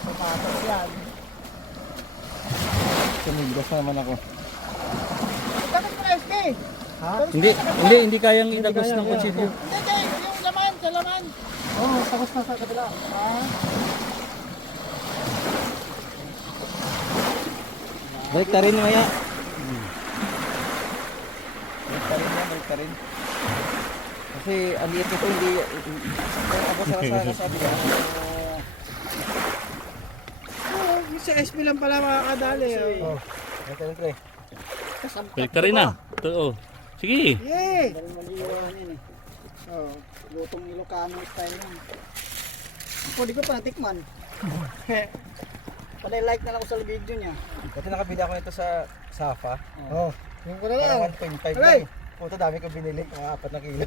Papatas yan. Sumigdas naman ako. Bakit mo SK? Ha? Hindi kayang itagos ng kutsilyo. Hindi, yung laman, sa laman. Oo, tapos na sa kabila. Balik ta rin maya. Balik ka rin. Kasi ang liit nito hindi ako sa sabi niya. Sa SB lang pala makakadali. Oh, ito pre. Balik ta rin na. Ito, oh. Sige. Yay! Dahil maliwan yan eh. Oh, lutong Ilocano style yan. Ako di ko pa natikman. Palay-like na lang ako sa video niya. Dati nakabili ako nito sa Safa. Oh, yung ko na lang. Parang 1.5 lang. Puta dami ko binili, mga 4 na kilo.